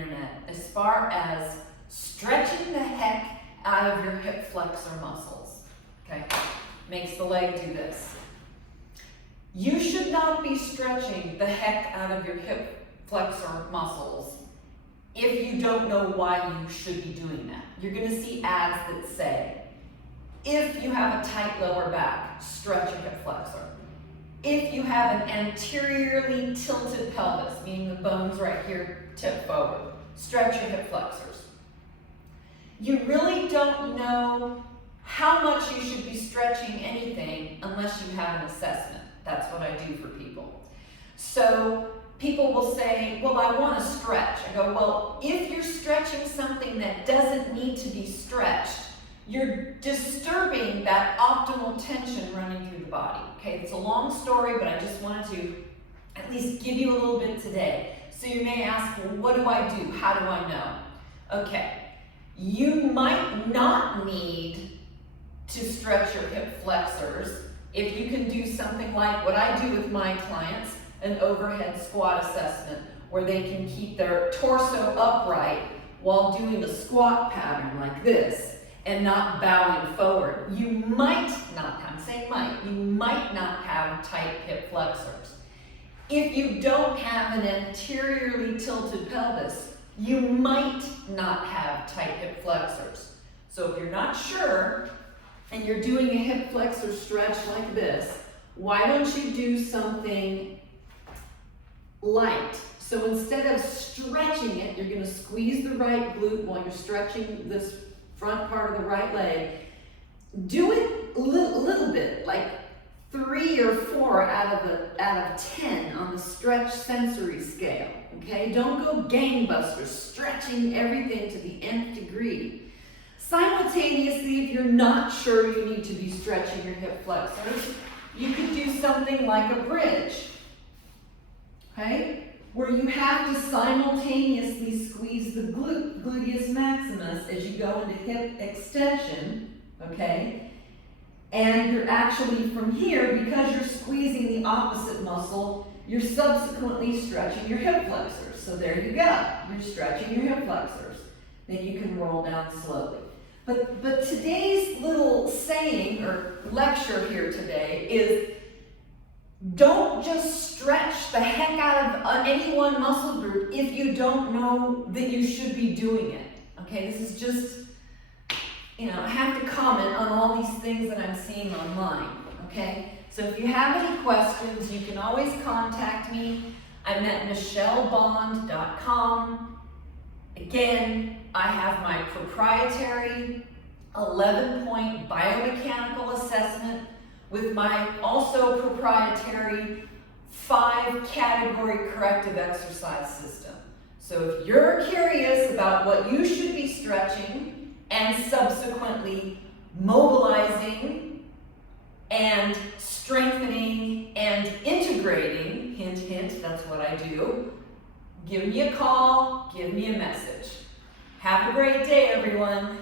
internet as far as stretching the heck out of your hip flexor muscles. Okay, makes the leg do this. You should not be stretching the heck out of your hip flexor muscles if you don't know why you should be doing that. You're going to see ads that say, if you have a tight lower back, stretch your hip flexor. If you have an anteriorly tilted pelvis, meaning the bones right here tip forward, stretch your hip flexors. You really don't know how much you should be stretching anything unless you have an assessment. That's what I do for people. So people will say, well, I want to stretch. I go, well, if you're stretching something that doesn't need to be stretched, you're disturbing that optimal tension running through the body. Okay, it's a long story, but I just wanted to at least give you a little bit today. So you may ask, well, what do I do? How do I know? Okay, you might not need to stretch your hip flexors if you can do something like what I do with my clients, an overhead squat assessment, where they can keep their torso upright while doing a squat pattern like this and not bowing forward. You might not, I'm saying might, you might not have tight hip flexors. If you don't have an anteriorly tilted pelvis, you might not have tight hip flexors. So if you're not sure and you're doing a hip flexor stretch like this, why don't you do something light? So instead of stretching it, you're going to squeeze the right glute while you're stretching this front part of the right leg. Do it a little bit, like 3 or 4 out of 10 on the stretch sensory scale. Okay, don't go gangbusters, stretching everything to the nth degree. Simultaneously, if you're not sure you need to be stretching your hip flexors, you could do something like a bridge, okay? Where you have to simultaneously squeeze the gluteus maximus as you go into hip extension, okay? And you're actually from here, because you're squeezing the opposite muscle, you're subsequently stretching your hip flexors. So there you go, you're stretching your hip flexors. Then you can roll down slowly. But today's little saying or lecture here today is, don't just stretch the heck out of any one muscle group if you don't know that you should be doing it. Okay, this is just, I have to comment on all these things that I'm seeing online. Okay, so if you have any questions, you can always contact me. I'm at michellebond.com. Again, I have my proprietary 11-point biomechanical assessment with my also proprietary 5-category corrective exercise system. So if you're curious about what you should be stretching and subsequently mobilizing and strengthening and integrating, hint, hint, that's what I do, give me a call, give me a message. Have a great day, everyone.